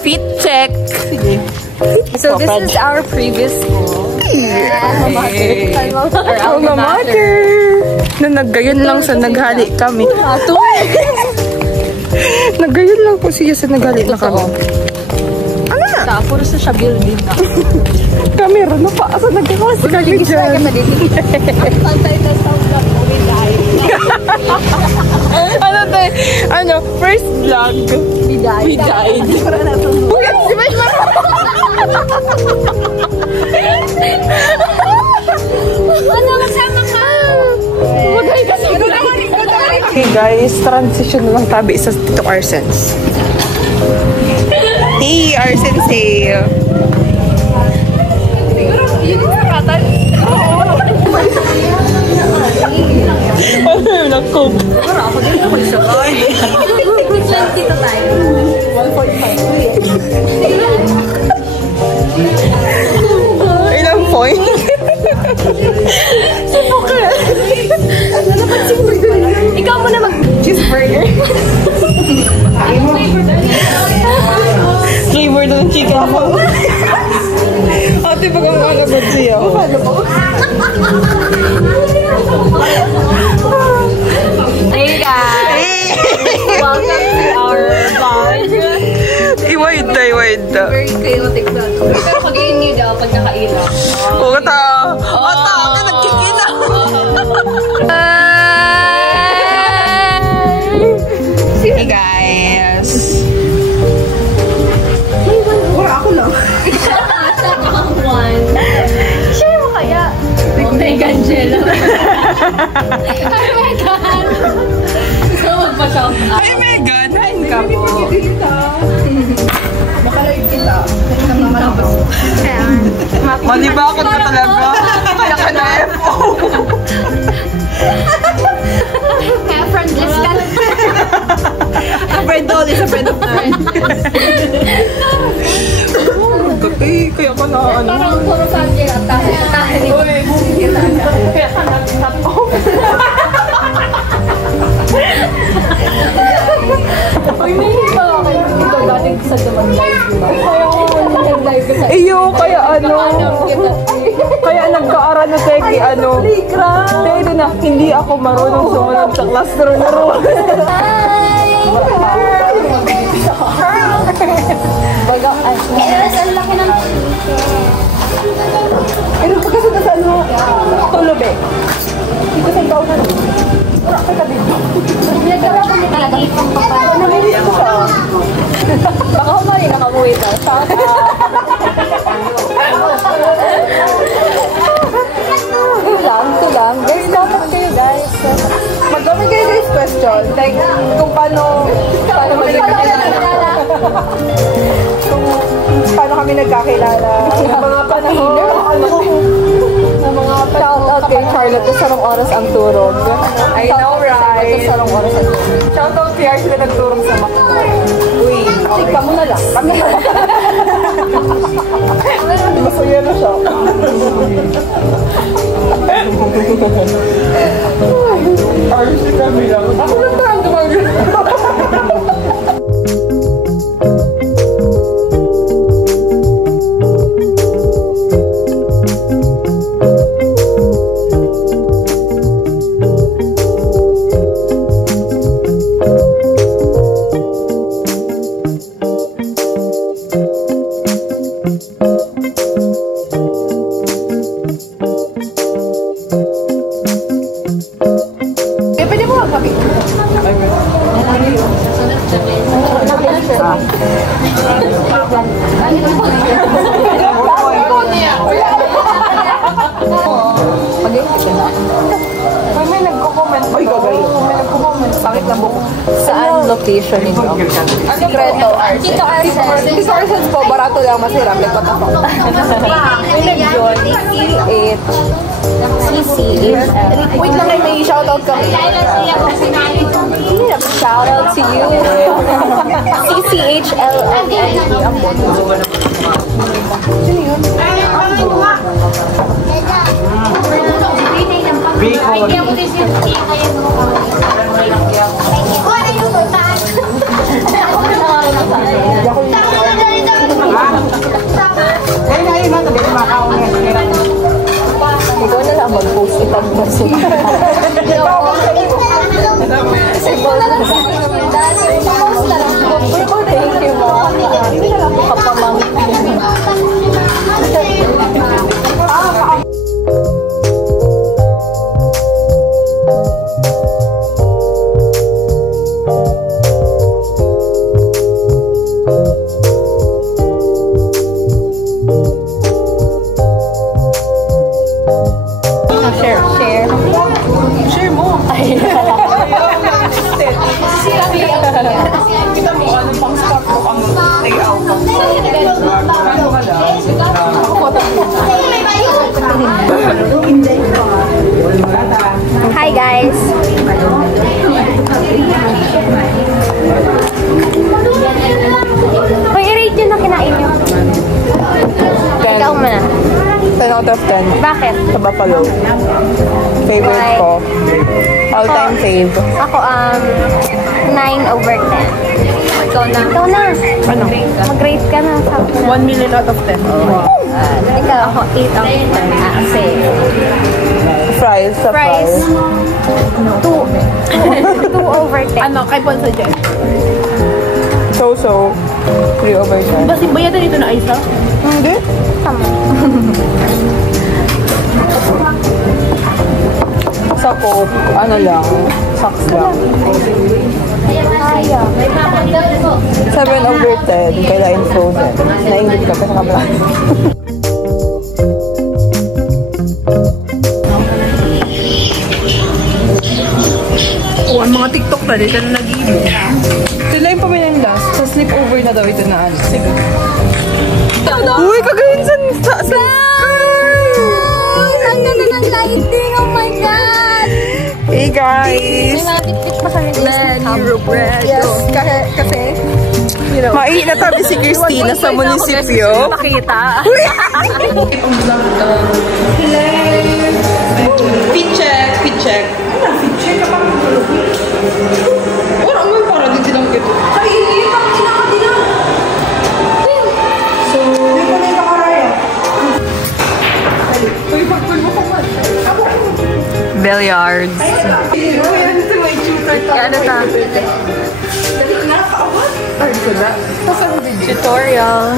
Fit check. So this is our previous school. Our alma mater. Na naggayon lang sa naghali kami. Naggayon lang po siya sa naghali na kami. Ano na? Puro sa siya building na. Camera na pa. Asa nagkakasi kami dyan? Ano tayo? Ano? First vlog. We died. Uy, si May Ano, masama ka? Magay kasi. Okay guys, transition na lang tabi sa Tito Arsens. Hey, Arsens, hey. Ano yun, nag-cope? Para ako dito magsakay. Dito tayo. 1.5. Ilang point? Sino ka? Ikaw mo na cheeseburger. Flavor ng chicken mo. Ate, pag ang mga nabad siya. Hey guys! Welcome to our vlog. Iwait da. Very chaotic na ito. Pero pag-iin niyo daw pag nakailaw. Oo, kata. Ata, ka nagkikina. Hey guys. Wala ako lang. Share mo kaya? Oh my God, Jella. Oh my God. Gusto mo magpa-shout out? Hey Megan, hi ka po. Makalive kita. Malibakot ka talaga. Kaya ka na FO. Kaya friendless ka. A friend all is a friend of mine. Kape, kaya ka na ano. Parang puro family at tahan. Kaya ka nag-top. Uy, may hiba ka kayo dito galing sa live, diba? Nag-live ka sa Iyo, kaya ano. Kaya nagkaara na teki ano. Pero na, hindi ako marunong sumunod sa classroom na roon. Baga, ang laki ng... Pero pagkasa na sa ano, tulobe. Dito sa ikaw na. Wala ka ka dito. Nagkaroon kami talaga itong papalo. Namilis ko siya. Baka humali nakamuwi daw. Ito lang. Guys, dapat kayo guys. Mag-comment kayo guys question. Like, kung paano maging kakilala. Kung paano kami nagkakilala. Mga panahon. Shout out kay Charlotte kung sarong oras ang turog. I know, right? Kung sarong oras ang turog. Shout out si Ars na nagturong sa Macdo. Uy, Ika mo na lang. Kami na lang. masaya na siya. Ars, kami lang. Ako lang ba ang gumagano? May nagko-comment. Ay, gagayon. May nagko-comment. Bakit lang buko? Saan location ninyo? Secreto Arts. Tito Arts po, barato lang masirap. Likot ako. May nag-join. CCHL. Wait lang, may shoutout kami. Shoutout to you. CCHL. Ang boto. Sino yun? Ikaw na lang mag-post itag mo siya. Thank you, ma. Kapamangit. Share mo. Kita mo ano pang start mo ang layout. Hi guys. Hoy, i-rate yun na kinain nyo. Ikaw mo na. 10 out of 10. Bakit? Sa Buffalo. Favorite Why? ko. All-time fave. Ako, 9/10. Ikaw na. Ikaw na. Ano? Mag-rate ka na. 1 million out of 10. Ikaw. Ako, 8 out of 10. Same. Fries sa Price. fries. 2/10. Ano, kay Paul sa dyan? So, 3/10. Basta bayadan ito na isa? Hindi. Tama. Sa Coke, ano lang, socks lang. 7/10, kailangan frozen. Naingit ka pa sa kabla. Oo, ang mga TikTok na dito na nag-iibig. Sila yung pamilyang last. Sa sleepover na daw ito na ano. Sige. Uy, kagayin sa Ang ganda ng lighting! Oh my God! Hey guys! May mga tip-tip pa sa Bread. Yes, kasi, you know, Maiinatabi si Christina sa munisipyo. makita. Pitcheck. Pitcheck ka pang tulog. Wala mo para din silang ito. Sa init, ang kinakadina. So, hindi ko na yung nakaraya. Uy, pagpul mo pa man. Billiards. Yan ito may tutor ka. Ano ta? Dali na, kaawat. Ay, ito na. Tutorial.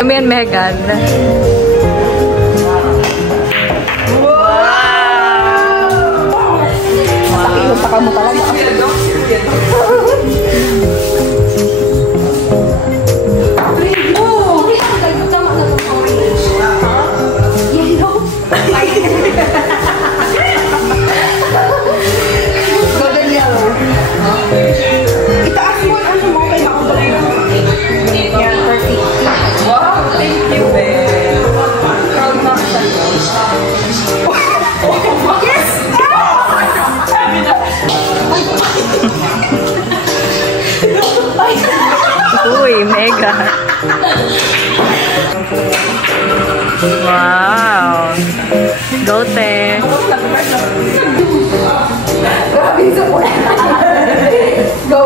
Kami yan, Megan. Wow! Mo talaga. Golden yellow. Itaas mo ano mo kay Yan, perfect. Wow, thank you, babe. Proud na ka. Yes! Uy, mega. Wow. Dote. Go.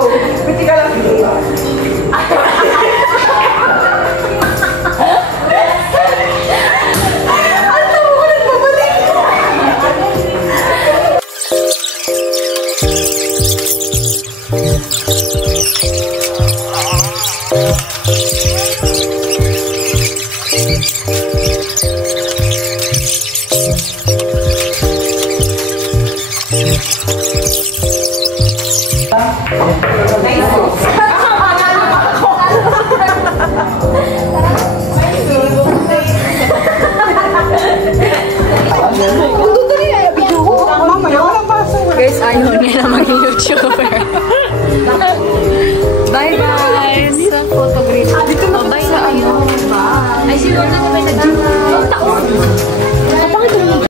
Piti ka lang. Guys, ayaw niya na maging YouTuber. Bye guys! Photography. Dito na bye sa ano. Ay, sino na sa